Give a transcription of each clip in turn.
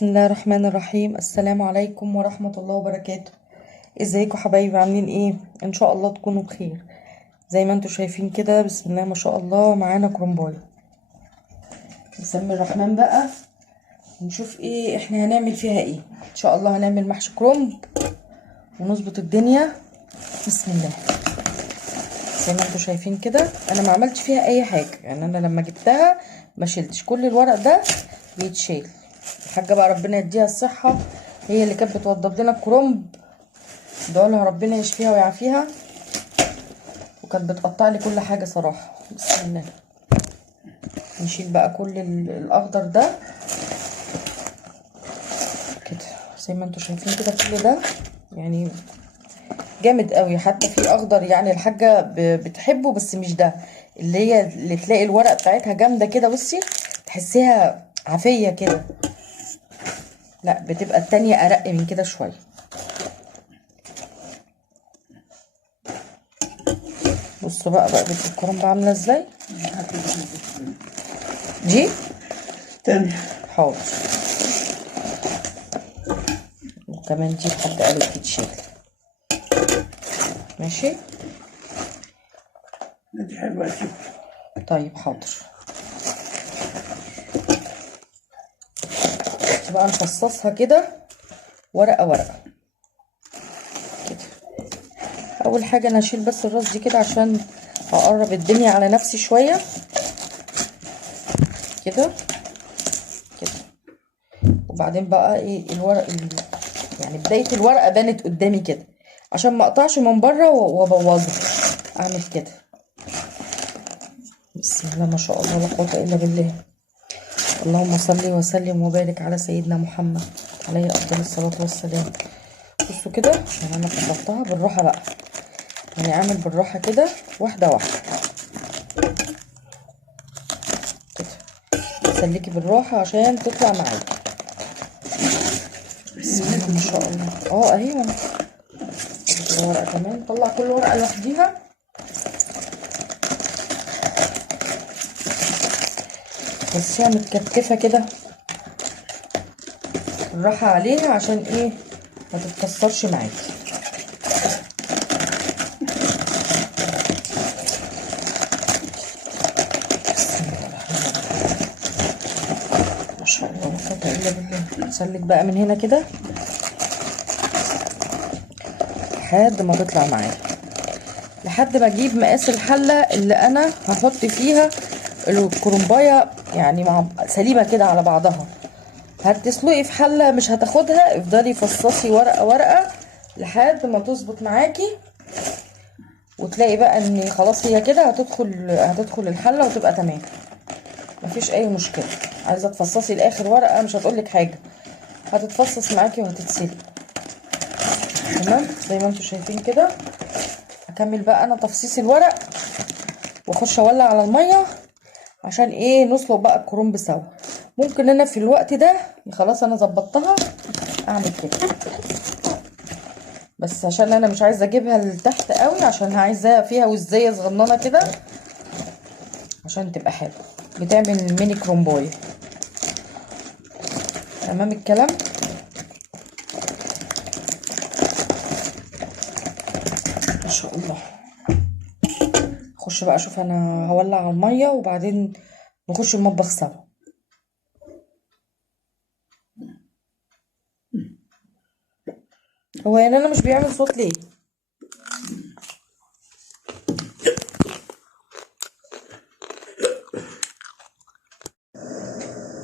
بسم الله الرحمن الرحيم. السلام عليكم ورحمة الله وبركاته. ازيكم حبايبي؟ عاملين ايه؟ ان شاء الله تكونوا بخير. زي ما انتم شايفين كده، بسم الله ما شاء الله، معانا كرومباي. نسمي الرحمن بقى ونشوف ايه احنا هنعمل فيها ايه. ان شاء الله هنعمل محشي كرنب ونظبط الدنيا. بسم الله. زي ما انتم شايفين كده، انا ما عملتش فيها اي حاجة، يعني انا لما جبتها ما شلتش كل الورق ده، بيتشيل. الحاجة بقى ربنا يديها الصحة، هي اللي كانت بتوضب لنا الكرنب، ادعولها ربنا يشفيها ويعافيها، وكانت بتقطع لي كل حاجة صراحة. بسم الله. نشيل بقى كل الاخضر ده كده، زي ما انتم شايفين كده. كل ده يعني جامد قوي، حتى في اخضر يعني الحاجة بتحبه، بس مش ده اللي هي اللي تلاقي الورق بتاعتها جامدة كده. بصي تحسيها عافية كده، لا بتبقى التانية ارق من كده شوية. بصوا بقى بقت الكرنب عاملة ازاي دي تاني. حاضر. وكمان دي لحد قالت تتشيل. ماشي دي حلوة كده. طيب حاضر. بقى نفصصها كده ورقة ورقة كده. اول حاجة انا اشيل بس الراس دي كده عشان اقرب الدنيا على نفسي شوية كده كده. وبعدين بقى ايه الورق يعني بداية الورقة بانت قدامي كده، عشان ما اقطعش من بره وابوظه. اعمل كده. بسم الله ما شاء الله، لا قوة الا بالله. اللهم صل وسلم وبارك على سيدنا محمد عليه افضل الصلاة والسلام. بصوا كده، عشان انا فصلتها بالراحة بقى، يعني اعمل بالراحة كده، واحدة واحدة كده. سلكي بالراحة عشان تطلع معاكي. بسم الله ما شاء الله. اهي كده ورقة كمان، طلع كل ورقة لوحديها. بس هي متكتفة كده، بالراحة عليها عشان ايه ما تتكسرش معاكي. ما شاء الله لا قوة الا بالله. نسلك بقى من هنا كده لحد ما تطلع معايا، لحد ما اجيب مقاس الحله اللي انا هحط فيها الكرنبايه، يعني مع سليمه كده على بعضها. هتسلقي في حله مش هتاخدها، افضلي فصصي ورقه ورقه لحد ما تظبط معاكي، وتلاقي بقى ان خلاص هي كده هتدخل الحله وتبقى تمام، مفيش اي مشكله. عايزه تفصصي لاخر ورقه مش هتقولك حاجه، هتتفصص معاكي وهتتسلق تمام زي ما انتم شايفين كده. هكمل بقى انا تفصيص الورق واخش اولع على الميه عشان ايه نسلق بقى الكرنب سوا. ممكن انا في الوقت ده خلاص انا ظبطتها اعمل كده، بس عشان انا مش عايزه اجيبها لتحت قوي، عشان عايزاها فيها وزايه صغننه كده عشان تبقى حلوه، بتعمل ميني كرومبايه. تمام الكلام. ما شاء الله. اخش بقى اشوف انا هولع على الميه وبعدين نخش المطبخ سوا. هو يعني انا مش بيعمل صوت ليه؟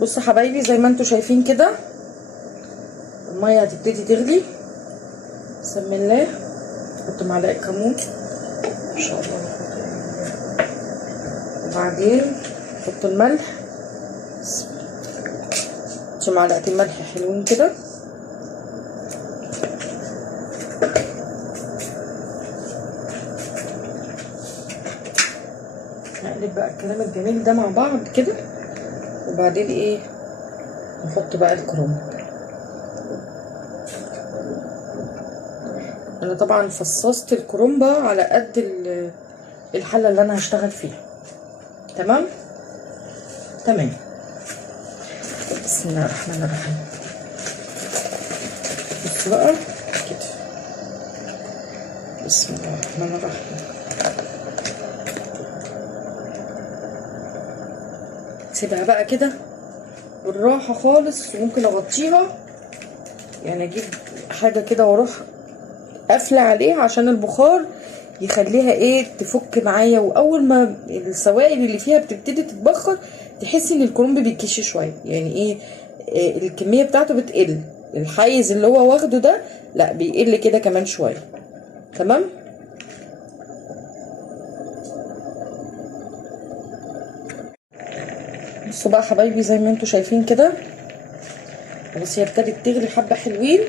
بصوا حبايبي، زي ما انتوا شايفين كده الميه هتبتدي تغلي. بسم الله. نحط معلقه كمون ان شاء الله، وبعدين نحط الملح. نحط معلقتين ملح حلوين كده. نقلب بقى الكلام الجميل ده مع بعض كده، وبعدين ايه نحط بقى الكرنب. انا طبعا فصصت الكرنبة على قد الحله اللي انا هشتغل فيها. تمام. بسم الله الرحمن الرحيم. بص بقى كده، بسم الله الرحمن الرحيم. سيبها بقى كده بالراحه خالص، وممكن اغطيها يعني اجيب حاجه كده واروح قافله عليها عشان البخار يخليها ايه تفك معايا. واول ما السوائل اللي فيها بتبتدي تتبخر تحسي ان الكرنب بيكش شويه، يعني ايه الكميه بتاعته بتقل، الحيز اللي هو واخده ده لا بيقل كده كمان شويه. تمام. بصوا بقى حبايبي زي ما انتوا شايفين كده، بس هي ابتدت تغلي حبه حلوين.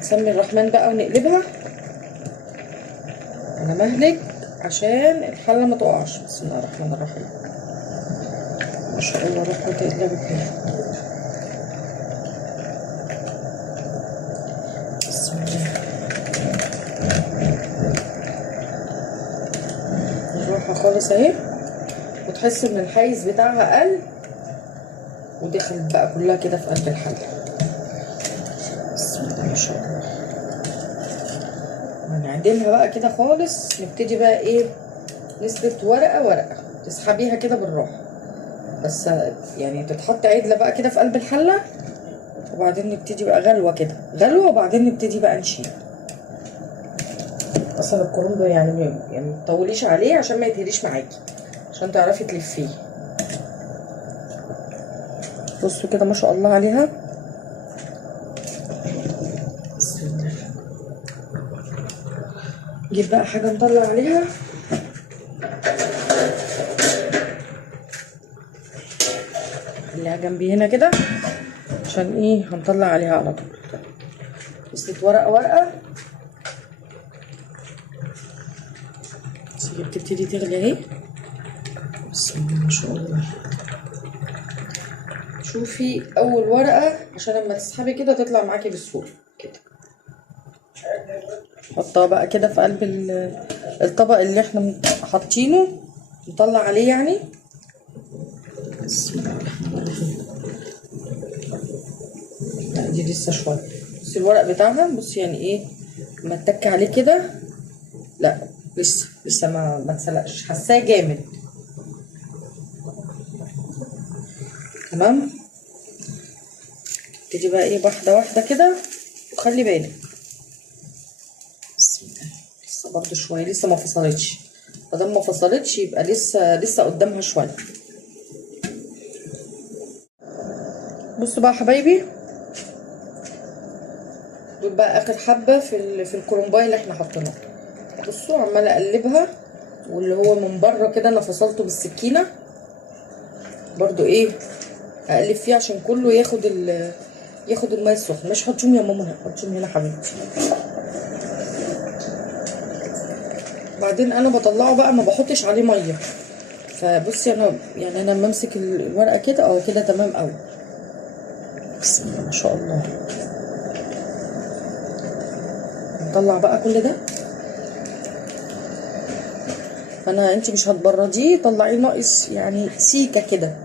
نسمي الرحمن بقى ونقلبها على مهلك عشان الحله ما تقعش. بسم الله الرحمن الرحيم. ما شاء الله روح قوة الا بالله. بسم الله. بالراحه خالص اهي، وتحس ان الحيز بتاعها قل ودخلت بقى كلها كده في قلب الحله. بسم الله ما شاء الله. هنعدلها بقى كده خالص. نبتدي بقى ايه نسبة ورقة ورقة تسحبيها كده بالراحة، بس يعني تتحط عدلة بقى كده في قلب الحلة، وبعدين نبتدي بقى غلوة كده غلوة، وبعدين نبتدي بقى نشيل. اصلا الكرنب يعني متطوليش عليه عشان ما يتهريش معاكي، عشان تعرفي تلفيه. بصوا كده ما شاء الله عليها. بسم الله. نجيب بقى حاجة نطلع عليها. خليها جنبي هنا كده عشان ايه هنطلع عليها على طول. قصة ورقة ورقة. هي بتبتدي تغلي اهي. بسم الله ما شاء الله. شوفي اول ورقة عشان لما تسحبي كده تطلع معاكي بسهولة كده. نحطها بقى كده في قلب الطبق اللي احنا حاطينه، نطلع عليه يعني. بسم الله الرحمن الرحيم. لا دي لسه شويه. بصي الورق بتاعها، بصي يعني ايه لما اتك عليه كده، لا لسه ما اتسلقش، حاساه جامد. تمام. ابتدي بقى ايه واحده واحده كده، وخلي بالك. بسم الله. لسه برضو شويه، لسه ما فصلتش. مادام ما فصلتش يبقى لسه قدامها شويه. بصوا بقى حبايبي، دول بقى اخر حبه في الكرنبايه اللي احنا حاطينها. بصوا عماله اقلبها، واللي هو من بره كده انا فصلته بالسكينه برضو ايه اقلب فيه عشان كله ياخد الميه السخنه. مش حطيهم يا ماما، حطيهم هنا حبيبتي. بعدين انا بطلعه بقى ما بحطش عليه ميه. فبصي انا لما امسك الورقه كده كده تمام قوي. بسم الله ما شاء الله. نطلع بقى كل ده. انت مش هتبرديه، طلعيه ناقص يعني سيكه كده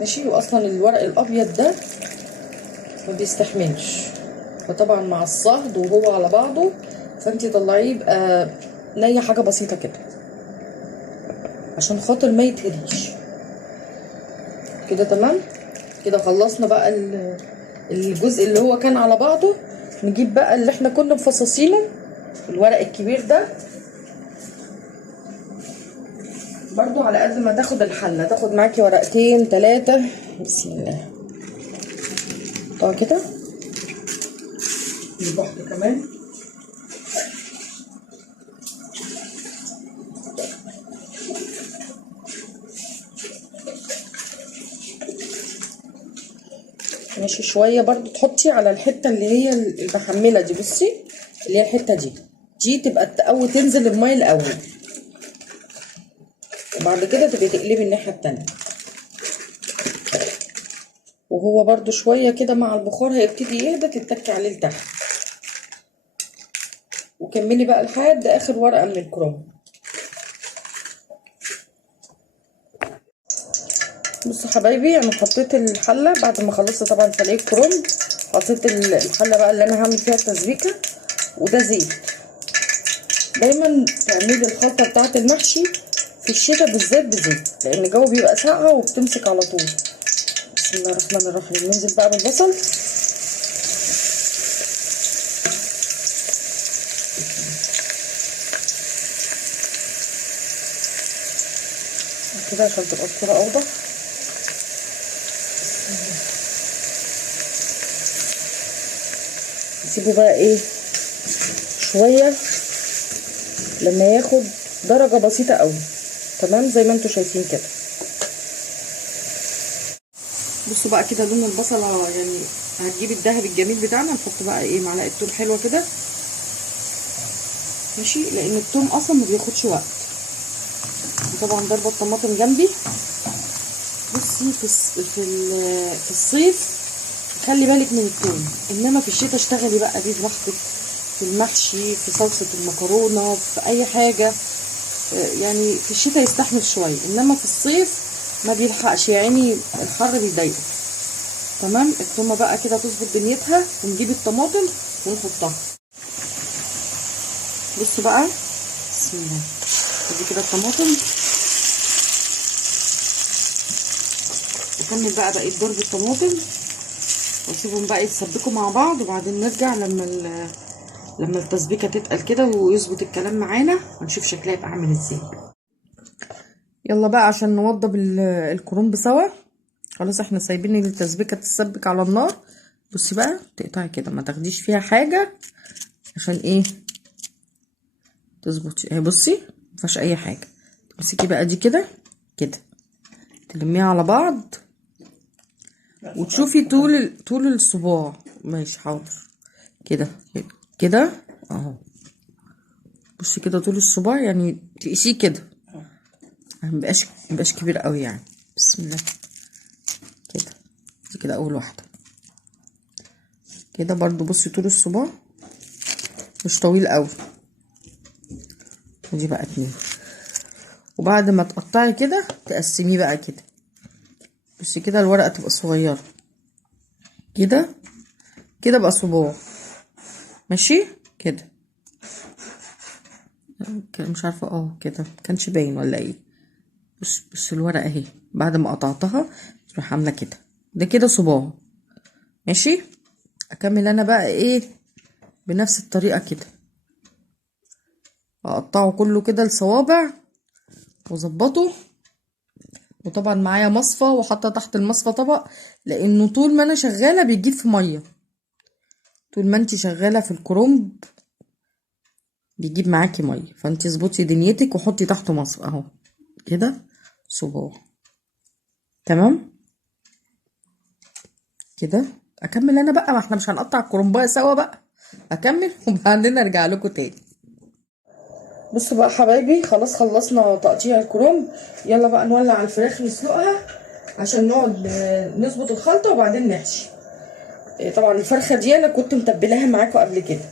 ماشي. واصلا الورق الابيض ده ما بيستحملش، فطبعا مع الصهد وهو على بعضه فانت طلعيه يبقى نيه حاجه بسيطه كده عشان خاطر ما يتهريش كده. تمام كده خلصنا بقى الجزء اللي هو كان على بعضه. نجيب بقى اللي احنا كنا مفصصينه، الورق الكبير ده برضو على قد ما تاخد الحله، تاخد معاكي ورقتين 3. بسم الله. كده نجيب واحده كمان. ماشي شويه برضو تحطي على الحته اللي هي المحمله دي. بصي اللي هي الحته دي تبقى تنزل الميه الاول، وبعد كده تبقي تقلبي الناحيه التانيه. وهو برضو شويه كده مع البخار هيبتدي يهدى، تتكي عليه لتحت. وكملي بقى لحد اخر ورقه من الكرنب. بصوا حبايبي انا حطيت الحله بعد ما خلصت طبعا سلق الكرنب، حطيت الحله بقى اللي انا هعمل فيها التسبيكه، وده زيت. دايما تعملي الخلطه بتاعه المحشي في الشتاء بالذات بزيت، لان الجو بيبقى ساقعه وبتمسك على طول. بسم الله الرحمن الرحيم. ننزل بقى بالبصل. كده عشان تبقى الصوره اوضح. نسيبه بقى ايه شويه لما ياخد درجه بسيطه قوي. تمام زي ما انتوا شايفين كده. بصوا بقى كده لون البصله، يعني هتجيب الدهب الجميل بتاعنا. نحط بقى ايه معلقه توم حلوه كده، ماشي، لان التوم اصلا ما بياخدش وقت. وطبعا ضربه الطماطم جنبي. بصي في الصيف خلي بالك من التوم، انما في الشتاء اشتغلي بقى بيه براحتك، في المحشي، في صلصه المكرونه، في اي حاجه. يعني في الشتاء يستحمل شويه، انما في الصيف ما بيلحقش، يعني الحر بيضايقه. تمام. التومه بقى كده تظبط دنيتها، ونجيب الطماطم ونحطها. بصوا بقى، بسم الله. ادي كده الطماطم، نكمل بقى بقيه ضرب الطماطم واسيبهم بقى يتسبكوا مع بعض، وبعدين نرجع لما التسبيكه تتقل كده ويظبط الكلام معانا، ونشوف شكلها يبقى عامل ازاي. يلا بقى عشان نوضب الكرنب سوا. خلاص احنا سايبين التسبيكه تتسبك على النار. بصي بقى تقطعي كده، ما تاخديش فيها حاجه عشان ايه تظبط اهي. بصي مفيهاش اي حاجه. تمسكي بقى دي كده كده، تلميها على بعض وتشوفي طول الصباع. ماشي حاضر. كده كده اهو. بصي كده طول الصباع، يعني تقيسيه كده، مبقاش كبير قوي يعني. بسم الله. كده دي كده اول واحده. كده برضو بصي طول الصباع مش طويل قوي. ودي بقى 2. وبعد ما تقطعي كده تقسميه بقى كده. بصي كده الورقه تبقى صغيره كده كده بقى صباع. ماشي كده. مش عارفه كده مكانش باين ولا ايه. بص الورقه اهي، بعد ما قطعتها تروح عامله كده. ده كده صباع. ماشي. اكمل انا بقى ايه بنفس الطريقه كده، اقطعه كله كده لصوابع واظبطه. وطبعا معايا مصفى، وحاطه تحت المصفى طبق، لانه طول ما انا شغاله بيجيب في ميه. طول ما انتي شغاله في الكرنب بيجيب معاكي ميه، فانتي اظبطي دنيتك وحطي تحته مصفى اهو كده صباع. تمام كده. اكمل انا بقى، ما احنا مش هنقطع الكرنبايه سوا بقى. اكمل وبعدين ارجع لكم تاني. بصوا بقى حبايبي، خلاص خلصنا تقطيع الكرنب. يلا بقى نولع الفراخ نسلقها عشان نقعد نظبط الخلطه وبعدين نحشي. طبعا الفرخه دي انا كنت متبلاها معاكم قبل كده.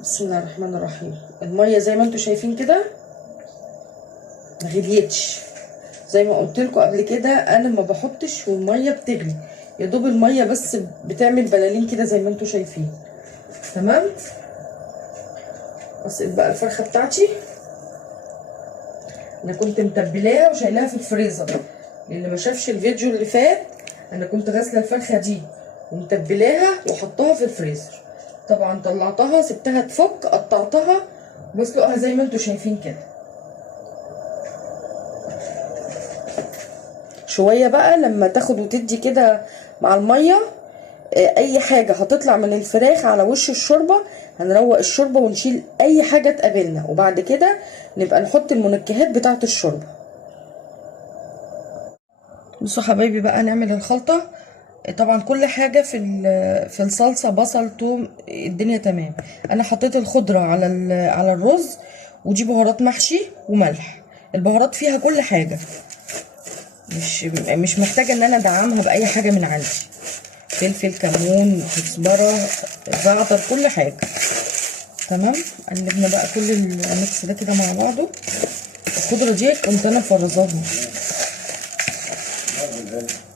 بسم الله الرحمن الرحيم. الميه زي ما انتم شايفين كده ما غليتش. زي ما قلت لكم قبل كده، انا ما بحطش والميه بتغلي، يا دوب الميه بس بتعمل بلالين كده زي ما انتم شايفين. تمام. اسقط بقى الفرخه بتاعتي. انا كنت متبلاها وشايلاها في الفريزر. اللي ما شافش الفيديو اللي فات، انا كنت غاسله الفرخه دي ومتبلاها وحطها في الفريزر. طبعا طلعتها سبتها تفك، قطعتها وبسلقها زي ما انتم شايفين كده. شويه بقى لما تاخد وتدي كده مع الميه، اي حاجه هتطلع من الفراخ على وش الشوربه هنروق الشوربه ونشيل اي حاجه تقابلنا، وبعد كده نبقى نحط المنكهات بتاعه الشوربه. بصوا حبايبي بقى نعمل الخلطه. طبعا كل حاجه في الصلصه، بصل، توم، الدنيا تمام. انا حطيت الخضره على الرز، ودي بهارات محشي وملح. البهارات فيها كل حاجه، مش محتاجه ان انا ادعمها باي حاجه من عندي. فلفل، كمون، كزبره، زعتر، كل حاجه. تمام. قلبنا بقى كل الميكس ده كده مع بعضه. الخضره دي كنت انا مفرزاها.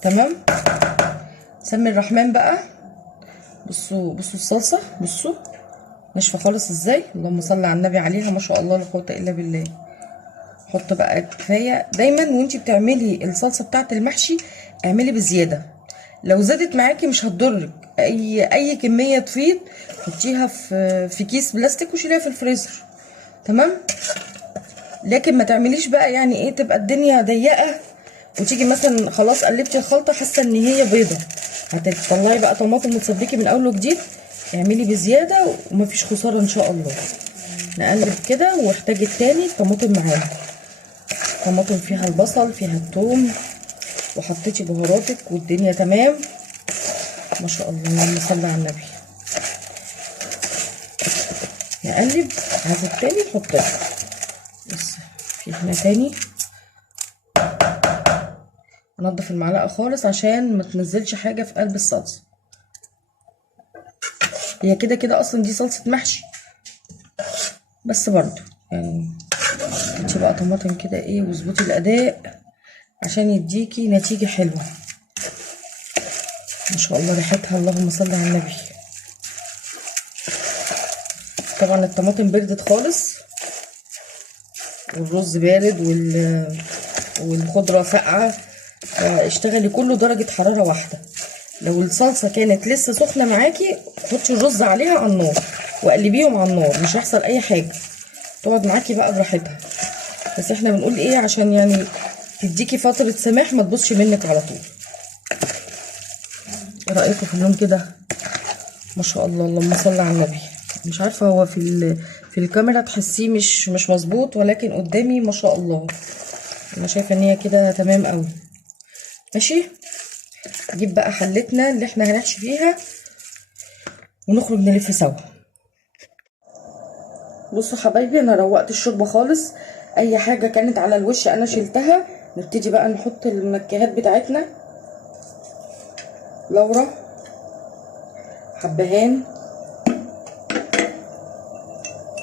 تمام. سمي الرحمن بقى. بصوا الصلصه، بصوا ناشفه خالص ازاي. اللهم صل على النبي عليها، ما شاء الله لا قوه الا بالله. حط بقى كفايه. دايما وانتي بتعملي الصلصه بتاعه المحشي اعملي بزياده، لو زادت معاكي مش هتضرك. اي كميه تفيض حطيها في كيس بلاستيك وشيليها في الفريزر، تمام. لكن ما تعمليش بقى يعني ايه تبقى الدنيا ضيقه وتيجي مثلا خلاص قلبتي الخلطه حاسه ان هي بيضه، هتطلعي بقى طماطم وتصدقي من اول وجديد. اعملي بزياده ومفيش خساره ان شاء الله. نقلب كده، واحتاجت تاني الطماطم معانا. طماطم فيها البصل فيها الثوم، وحطيتي بهاراتك والدنيا تمام ما شاء الله. اللهم صل على النبي. نقلب. عايزه التاني نحطها بس. في هنا تاني ننضف المعلقه خالص عشان ما تنزلش حاجه في قلب الصلصه. هي كده كده اصلا دي صلصه محشي، بس برضو يعني حطي بقى طماطم كده ايه واظبطي الاداء عشان يديكي نتيجه حلوه ما شاء الله. ريحتها اللهم صل على النبي. طبعا الطماطم بردت خالص والرز بارد والخضره ساقعه، اشتغلي كله درجه حراره واحده. لو الصلصه كانت لسه سخنه معاكي حطي الرز عليها على النار وقلبيهم على النار، مش هيحصل اي حاجه، تقعد معاكي بقى براحتها. بس احنا بنقول ايه عشان يعني تديكي فتره سماح ما تبصش منك على طول. ايه رايكم في اللون كده؟ ما شاء الله اللهم صل على النبي. مش عارفه هو في الكاميرا تحسيه مش مظبوط، ولكن قدامي ما شاء الله انا شايفه ان هي كده تمام قوي. ماشي. نجيب بقى حلتنا اللي احنا هنحشي فيها ونخرج نلف سوا. بصوا حبايبي انا روقت الشوربه خالص، اي حاجه كانت على الوش انا شلتها. نبتدي بقى نحط المنكهات بتاعتنا. لورا، حبهان،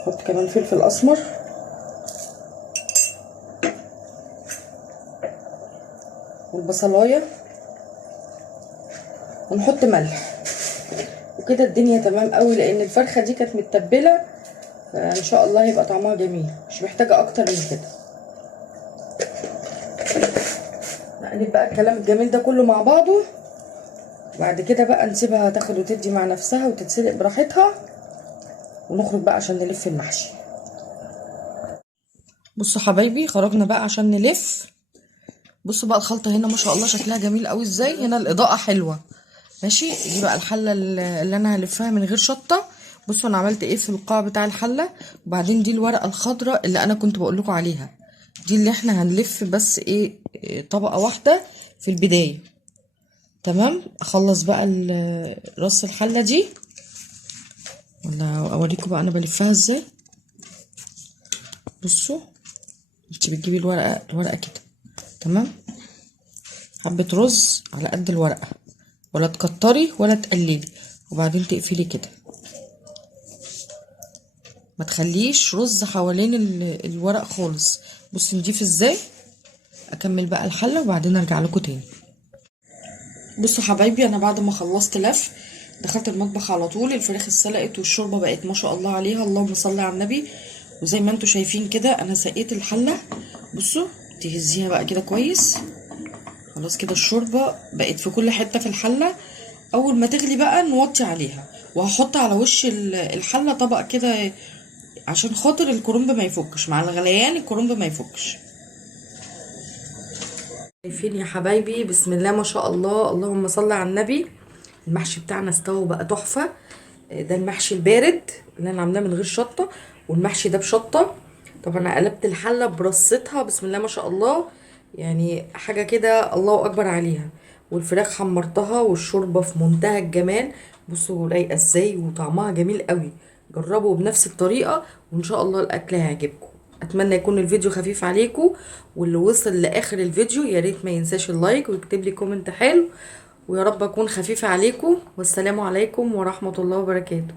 نحط كمان فلفل اسمر، والبصلايه، ونحط ملح. وكده الدنيا تمام قوي لان الفرخه دي كانت متبله، فان شاء الله هيبقى طعمها جميل، مش محتاجه اكتر من كده. نقلب بقى الكلام الجميل ده كله مع بعضه، وبعد كده بقى نسيبها تاخد وتدي مع نفسها وتتسلق براحتها، ونخرج بقى عشان نلف المحشي. بصوا حبايبي خرجنا بقى عشان نلف. بصوا بقى الخلطه هنا ما شاء الله شكلها جميل قوي ازاي. هنا الاضاءه حلوه. ماشي. دي بقى الحله اللي انا هلفها من غير شطه. بصوا انا عملت ايه في القاع بتاع الحله. وبعدين دي الورقه الخضراء اللي انا كنت بقول لكم عليها، دي اللي احنا هنلف بس ايه طبقه واحده في البدايه، تمام. اخلص بقى راس الحله دي، ولا اوريكم بقى انا بلفها ازاي. بصوا انت بتجيبي الورقه كده، تمام. حبه رز على قد الورقه، ولا تكتري ولا تقللي، وبعدين تقفلي كده. ما تخليش رز حوالين الورق خالص. بصوا نضيف ازاي. اكمل بقى الحله وبعدين ارجع لكم تاني. بصوا حبايبي انا بعد ما خلصت لف دخلت المطبخ على طول. الفراخ اتسلقت والشوربه بقت ما شاء الله عليها، اللهم صل على النبي. وزي ما انتم شايفين كده انا سقيت الحله. بصوا تهزيها بقى كده كويس. خلاص كده الشوربه بقت في كل حته في الحله. اول ما تغلي بقى نوطي عليها، وهحط على وش الحله طبق كده عشان خاطر الكرنب ما يفكش مع الغليان، الكرنب ما يفكش. شايفين يا حبايبي بسم الله ما شاء الله اللهم صل على النبي. المحشي بتاعنا استوى بقى تحفه. ده المحشي البارد اللي انا عاملاه من غير شطه، والمحشي ده بشطه. طبعا انا قلبت الحله برصتها بسم الله ما شاء الله، يعني حاجه كده الله اكبر عليها. والفراخ حمرتها والشوربه في منتهى الجمال. بصوا رايقه ازاي وطعمها جميل قوي. جربوا بنفس الطريقه وان شاء الله الاكل هيعجبكم. اتمنى يكون الفيديو خفيف عليكم، واللي وصل لاخر الفيديو يا ريت ما ينساش اللايك ويكتب لي كومنت حلو، ويا رب اكون خفيفه عليكم. والسلام عليكم ورحمه الله وبركاته.